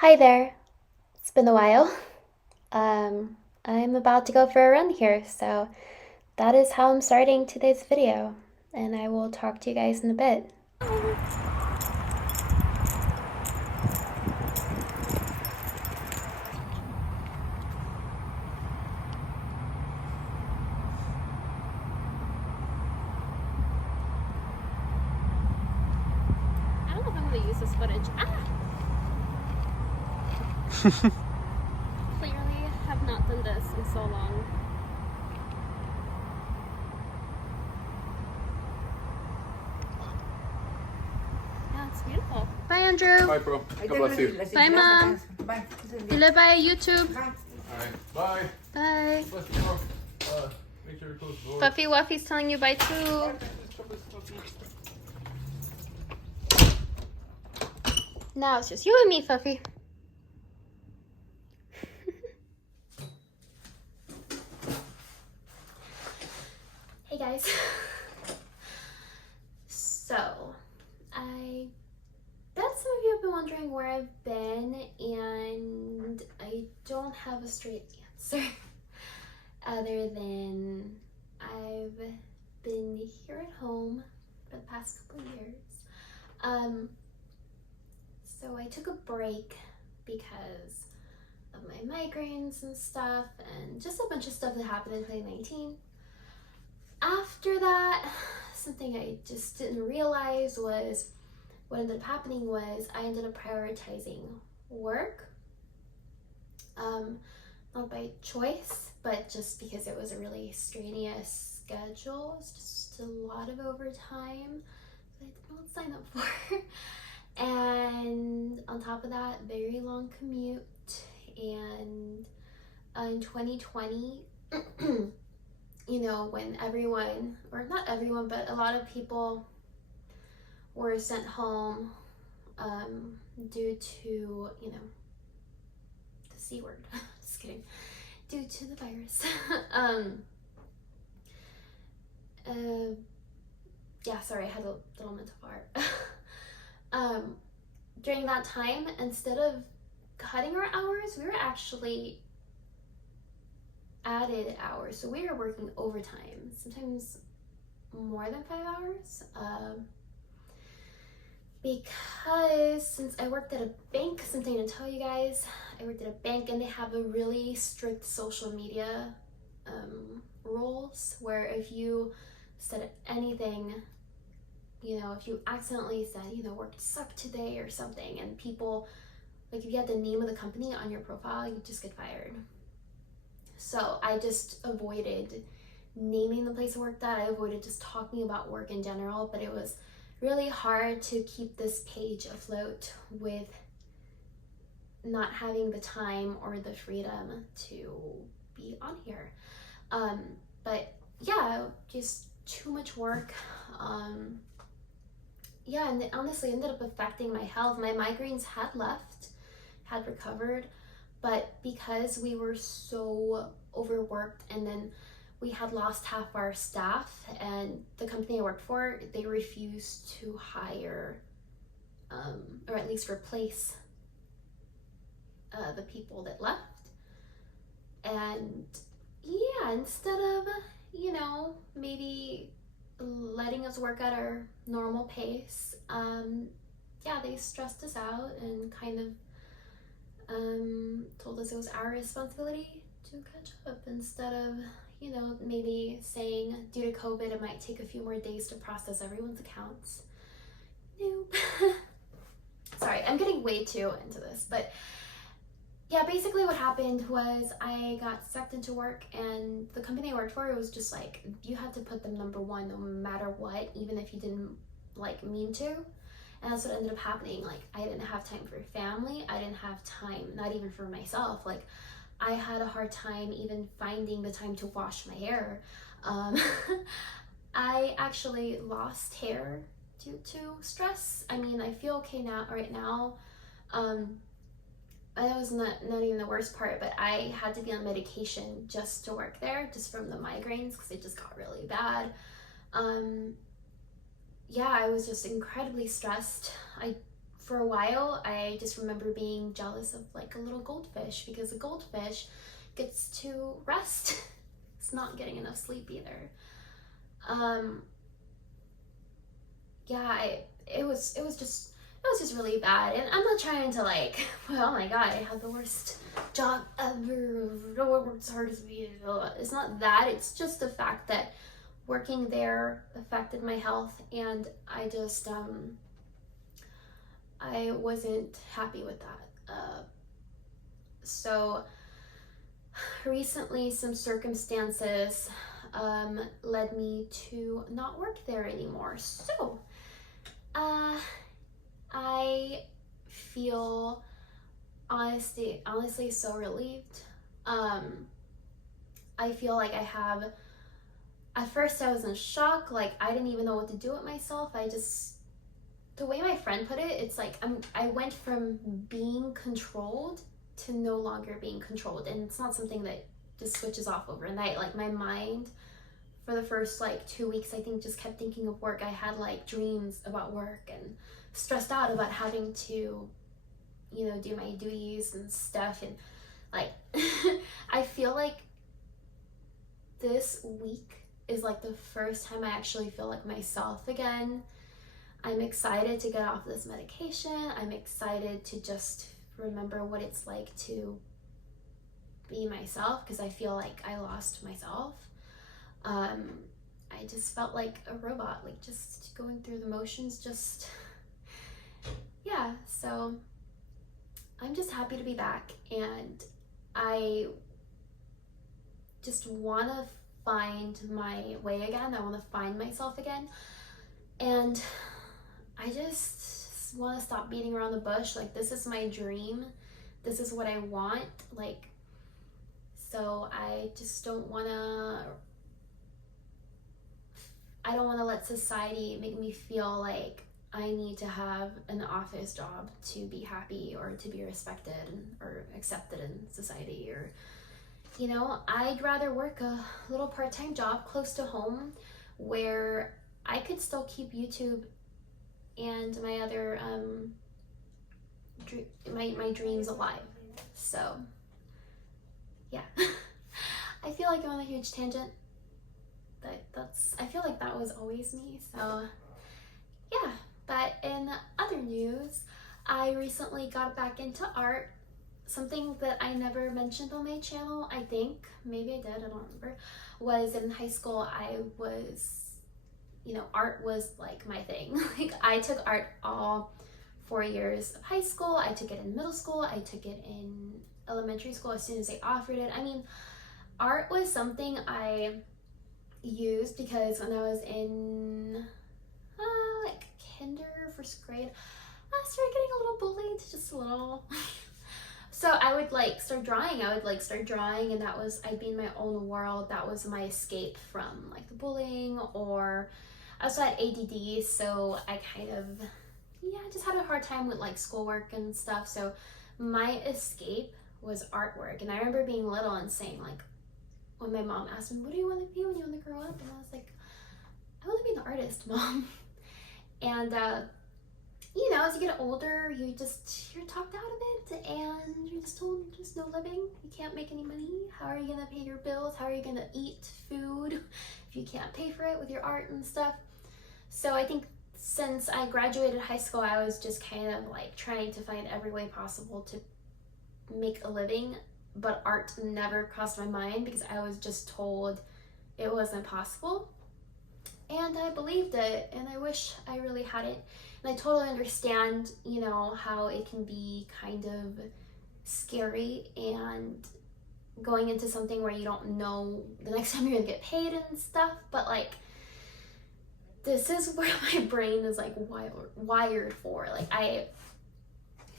Hi there. It's been a while. I'm about to go for a run here, so that is how I'm starting today's video, and I will talk to you guys in a bit. I don't know if I'm going to use this footage. Clearly have not done this in so long. Yeah, it's beautiful. Bye, Andrew. Bye, bro. God bless you. Bye, Mom. Bye. Dile bye, YouTube. Alright, bye. Bye. Bless you, bro. Make sure you close the door. Fuffy Wuffy's telling you bye too. Now it's just you and me, Fuffy. Hey guys. So, I bet some of you have been wondering where I've been, and I don't have a straight answer other than I've been here at home for the past couple of years. So I took a break because of my migraines and stuff, and just a bunch of stuff that happened in 2019. After that, something I just didn't realize was what ended up happening was I ended up prioritizing work, not by choice, but just because it was a really strenuous schedule. It's just a lot of overtime that I did not sign up for. And on top of that, very long commute. And in 2020, you know, when everyone, or not everyone, but a lot of people were sent home due to, you know, the C word, just kidding, due to the virus. Yeah, sorry, I had a little mental fart. During that time, instead of cutting our hours, we were actually added hours. So we were working overtime, sometimes more than 5 hours. Because since I worked at a bank, something to tell you guys, I worked at a bank and they have a really strict social media rules where if you said anything, you know, if you accidentally said, you know, work sucked today or something, and people, like if you had the name of the company on your profile, you just get fired. So I just avoided naming the place I worked at. I avoided just talking about work in general, but it was really hard to keep this page afloat with not having the time or the freedom to be on here. But yeah, just too much work. Yeah, and it honestly ended up affecting my health. My migraines had left, had recovered, but because we were so overworked and then we had lost half our staff, and the company I worked for, they refused to hire or at least replace the people that left. And yeah, instead of, you know, maybe letting us work at our normal pace, yeah, they stressed us out and kind of told us it was our responsibility to catch up instead of, you know, maybe saying due to COVID it might take a few more days to process everyone's accounts. Nope. Sorry, I'm getting way too into this, but yeah, basically what happened was I got sucked into work, and the company I worked for, it was just like, you had to put them number one no matter what, even if you didn't like mean to. And that's what ended up happening. Like, I didn't have time for family. I didn't have time, not even for myself. Like, I had a hard time even finding the time to wash my hair. I actually lost hair due to stress. I mean, I feel okay now, right now. That was not even the worst part, but I had to be on medication just to work there, just from the migraines, because it just got really bad. Yeah, I was just incredibly stressed. I for a while, I just remember being jealous of like a little goldfish, because a goldfish gets to rest. It's not getting enough sleep either. Yeah, it was just really bad. And I'm not trying to like, well, oh my god, I had the worst job ever, it's hard as me. It's not that, it's just the fact that working there affected my health, and I just I wasn't happy with that. So recently some circumstances led me to not work there anymore. So I feel honestly so relieved. I feel like I have, at first I was in shock, like I didn't even know what to do with myself. The way my friend put it, it's like I went from being controlled to no longer being controlled. And it's not something that just switches off overnight. Like my mind for the first like 2 weeks, I think, just kept thinking of work. I had like dreams about work and stressed out about having to, you know, do my duties and stuff. And like I feel like this week is like the first time I actually feel like myself again. I'm excited to get off this medication. I'm excited to just remember what it's like to be myself, because I feel like I lost myself. I just felt like a robot, like just going through the motions, just, yeah. So I'm just happy to be back, and I just want to find my way again. I want to find myself again, and I just want to stop beating around the bush. Like, this is my dream. This is what I want. Like, so I just don't want to let society make me feel like I need to have an office job to be happy or to be respected or accepted in society. Or, you know, I'd rather work a little part-time job close to home where I could still keep YouTube and my other my dreams alive. So yeah. I feel like I'm on a huge tangent, but I feel like that was always me. So yeah. But in other news, I recently got back into art. Something that I never mentioned on my channel, I think, maybe I did, I don't remember, was in high school I was, you know, art was like my thing. Like, I took art all 4 years of high school. I took it in middle school. I took it in elementary school as soon as they offered it. I mean, art was something I used because when I was in like kinder, first grade, I started getting a little bullied, just a little. So I would like start drawing. And that was, I'd be in my own world. That was my escape from like the bullying. Or I also had ADD, so I kind of, yeah, just had a hard time with like schoolwork and stuff. So my escape was artwork. And I remember being little and saying, like, when my mom asked me, what do you want to be when you want to grow up? And I was like, I want to be an artist, Mom. And you know, as you get older, you're talked out of it, and you're just told there's no living. You can't make any money. How are you gonna pay your bills? How are you gonna eat food if you can't pay for it with your art and stuff? So I think since I graduated high school, I was just kind of like trying to find every way possible to make a living, but art never crossed my mind because I was just told it wasn't possible. And I believed it, and I wish I really hadn't. And I totally understand, you know, how it can be kind of scary and going into something where you don't know the next time you're gonna get paid and stuff, but like, this is where my brain is like wired for. Like, I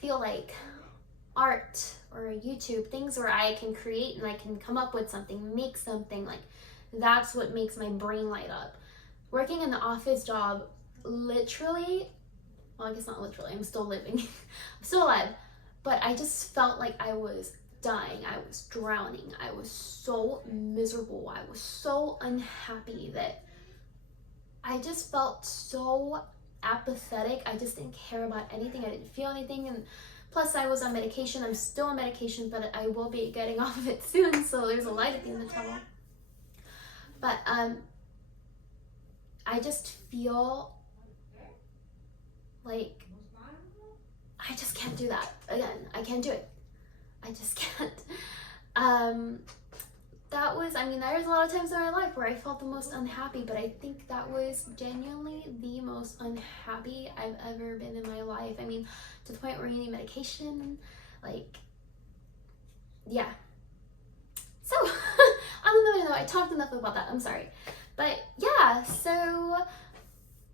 feel like art or YouTube, things where I can create and I can come up with something, make something, like, that's what makes my brain light up. Working in the office job, literally, well, I guess not literally, I'm still living, I'm still alive, but I just felt like I was dying, I was drowning, I was so miserable, I was so unhappy that I just felt so apathetic. I just didn't care about anything. I didn't feel anything, and plus I was on medication. I'm still on medication, but I will be getting off of it soon, so there's a light at the end of the tunnel. But I just feel like I just can't do that again. I can't do it. I just can't. That was, I mean, there's a lot of times in my life where I felt the most unhappy, but I think that was genuinely the most unhappy I've ever been in my life. I mean, to the point where you need medication, like, yeah. So, I don't know, I talked enough about that, I'm sorry. But yeah, so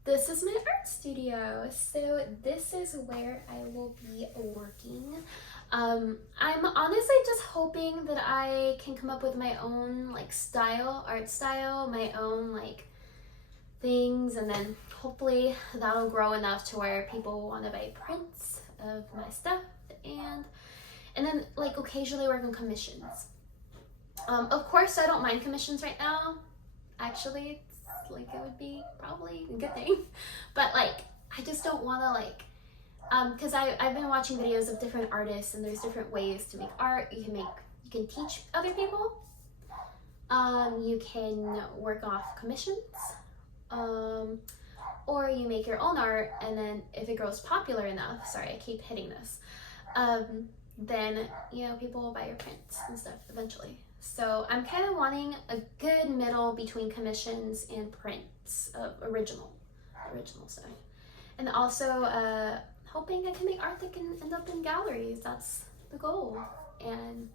this is my art studio. So this is where I will be working. I'm honestly just hoping that I can come up with my own like style, art style, my own like things, and then hopefully that'll grow enough to where people want to buy prints of my stuff, and then like occasionally work on commissions. Of course I don't mind commissions right now. Actually, it's like it would be probably a good thing, but like I just don't want to like because I've been watching videos of different artists, and there's different ways to make art. You can teach other people. You can work off commissions, or you make your own art, and then if it grows popular enough, sorry, I keep hitting this, then you know people will buy your prints and stuff eventually. So I'm kind of wanting a good middle between commissions and prints of original stuff, and also hoping I can make art that can end up in galleries. That's the goal. And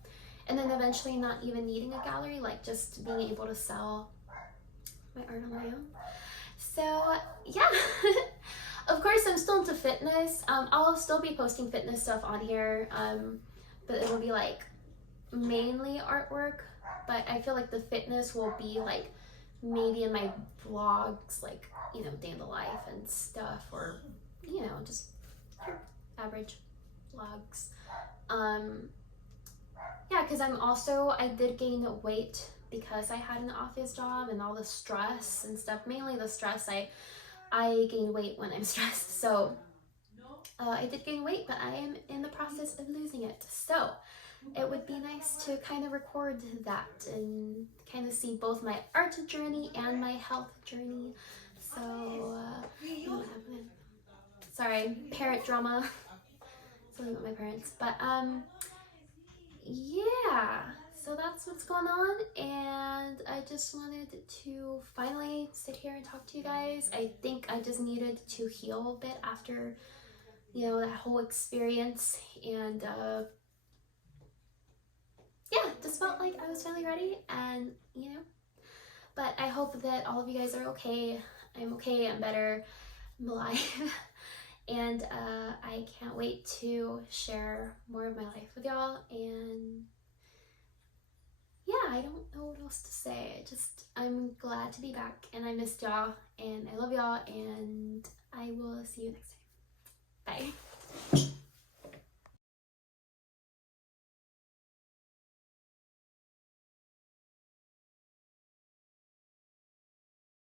then eventually not even needing a gallery, like just being able to sell my art on my own. So yeah. Of course I'm still into fitness. I'll still be posting fitness stuff on here, but it'll be like mainly artwork, but I feel like the fitness will be like maybe in my vlogs, like, you know, day in the life and stuff, or you know, just average vlogs. Yeah, because I did gain weight because I had an office job and all the stress and stuff, mainly the stress. I gain weight when I'm stressed, so I did gain weight, but I am in the process of losing it, so it would be nice to kind of record that and kind of see both my art journey and my health journey. So what happened? Sorry, parent drama. Something with my parents. But yeah, so that's what's going on, and I just wanted to finally sit here and talk to you guys. I think I just needed to heal a bit after, you know, that whole experience, and yeah, just felt like I was finally ready, and you know, but I hope that all of you guys are okay. I'm okay, I'm better, I'm alive. And I can't wait to share more of my life with y'all. And yeah, I don't know what else to say. I'm glad to be back, and I missed y'all, and I love y'all, and I will see you next time. Bye.